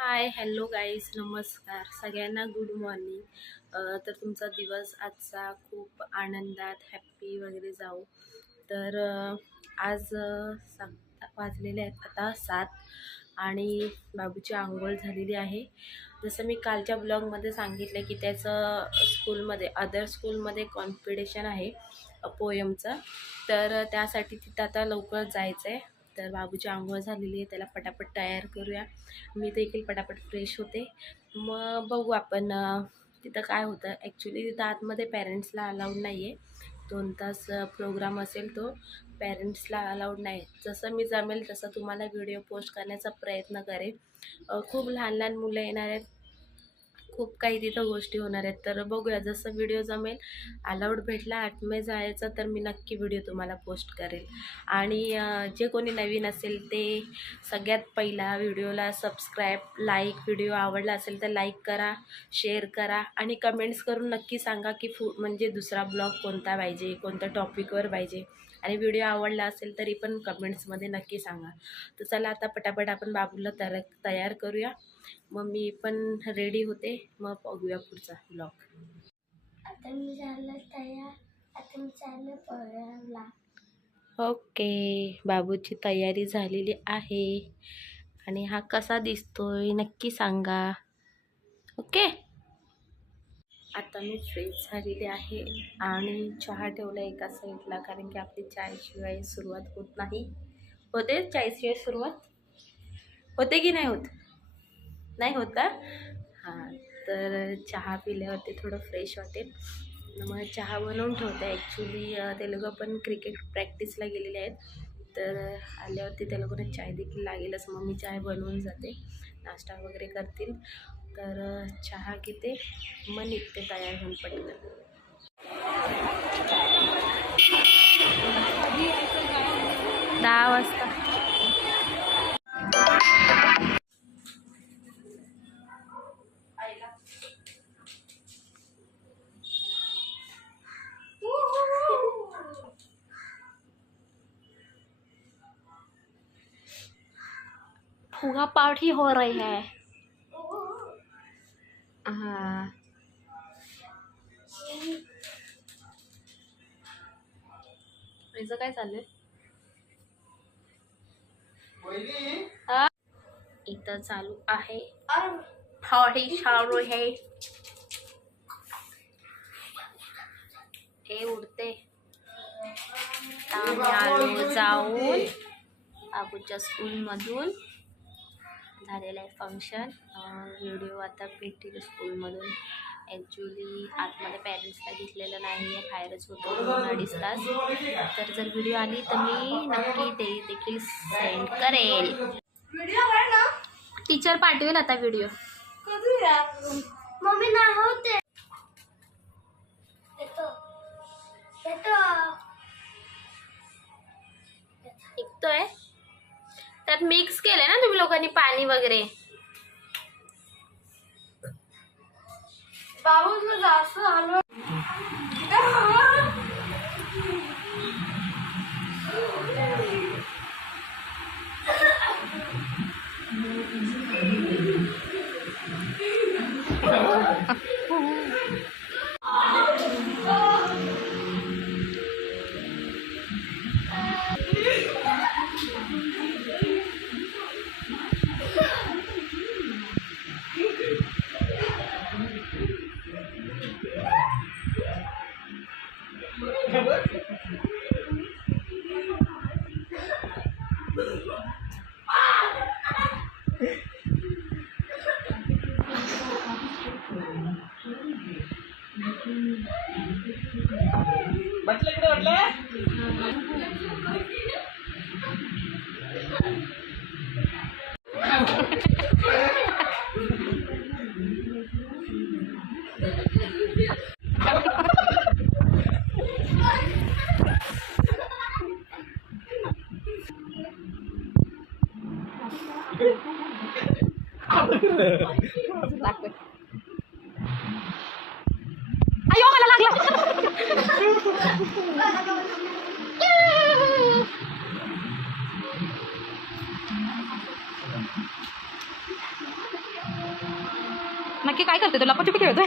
Hi hello guys नमस्कार. सगळ्यांना good morning. तर तुमचा दिवस आजचा खूप आनंदात हॅप्पी वगैरे जाऊ. तर आज सांगता वाजलेले आहेत आता सात आणि बाबूची आंघोळ झालेली आहे. जसं मी कालच्या ब्लॉगमध्ये सांगितलं की त्याचं स्कूलमध्ये अदर स्कूलमध्ये कॉम्पिटिशन आहे पोयमचं. तर त्यासाठी तिथं आता लवकर जायचं आहे तर बाबूची आंघोळ झालेली आहे त्याला पटापट तयार करूया. मी देखील पटापट फ्रेश होते. मग बघू आपण तिथं काय होतं. ॲक्च्युली तिथं आतमध्ये पॅरेंट्सला अलाउड नाही आहे दोन तास प्रोग्राम असेल तो. पॅरेंट्सला अलाउड नाही. जसं मी जमेल तसं तुम्हाला व्हिडिओ पोस्ट करण्याचा प्रयत्न करेन. खूप लहान लहान मुलं येणार आहेत. खूप काही तिथं गोष्टी होणार आहेत. तर बघूया जसं व्हिडिओ जमेल अलाउड भेटला आतमध्ये जायचा तर मी नक्की व्हिडिओ तुम्हाला पोस्ट करेल. आणि जे कोणी नवीन असेल ते सगळ्यात पहिला व्हिडिओला सबस्क्राईब लाईक व्हिडिओ आवडला असेल तर लाईक करा शेअर करा आणि कमेंट्स करून नक्की सांगा की फू म्हणजे दुसरा ब्लॉग कोणता पाहिजे कोणत्या टॉपिकवर पाहिजे. आणि व्हिडिओ आवडला असेल तरी पण कमेंट्समध्ये नक्की सांगा. तर चला आता पटापट आपण बाबूला तर तयार करूया. मग मी पण रेडी होते. मग बघूया पुढचा ब्लॉग आता मी झालं तयार आता मी चाललं पळायला. ओके बाबूची तयारी झालेली आहे. आणि हा कसा दिसतोय नक्की सांगा. ओके आता मी फ्रेश झालेली आहे आणि चहा ठेवला एका साईडला कारण की आपली चायशिवाय सुरुवात होत नाही. होते? चायशिवाय सुरुवात? होते की नाही होत? नाही होत का? हां तर चहा पिल्यावरती थोडं फ्रेश वाटेल. मग चहा बनवून ठेवते. ॲक्च्युली ते लोक पण क्रिकेट प्रॅक्टिसला गेलेले आहेत. तर आल्यावरती त्या लोकांना चाय देखील लागेलच मग मी चाय बनवून जाते. नाश्ता वगैरे करतील. तर चहा घेते. मग निघते तयार होऊन पटकन. दहा वाजता. फुगा पार्टी हो रही है। हाँ याचं काय चाललंय? हा? इथं चालू आहे. पार्टी चालू आहे. हे उडते. आम्ही आलो जाऊन बाबूच्या स्कूलमधून झालेलं आहे फंक्शन व्हिडिओ आता भेटतील स्कूलमधून ॲक्च्युली आतमध्ये पॅरेंट्सला घेतलेलं नाही आहे बाहेरच होतो दोन अडीच तास. तर जर व्हिडिओ आली तर मी नक्की ते देखील सेंड करेल. टीचर पाठवेल आता व्हिडिओ मम्मी नाही होते निघतोय. त्यात मिक्स केलंय. ना लोकांनी पाणी वगैरे. बाबू जास्त आलो अयो नक्की काय करते तू लपाछपी खेळतोय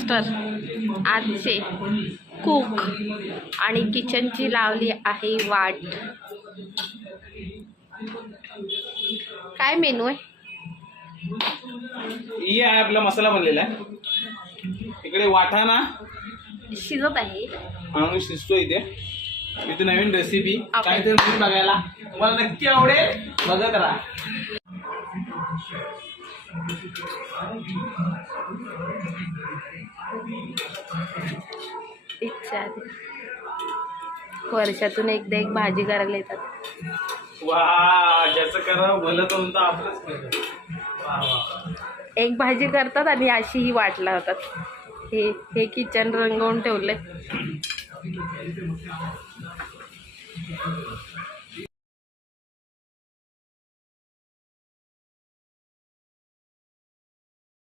मास्टर आजचे कुक आणि किचनची लावली आहे वाट. काय मेनू आहे? ये आहे आपला मसाला बनलेला आहे. इकडे वाटाणा. शिजत आहे. आणि शिजतो इथे. इथे नवीन रेसिपी Okay. काहीतरी नवीन बघायला. मला नक्की आवडेल बघत राहा. इच्छा आहे. वर्षातून एकदा एक भाजी करायला येतात. वा ज्याचं भलं आपलंच. वा एक भाजी करतात आणि अशी ही वाट लावतात हे हे किचन रंगवून ठेवलंय.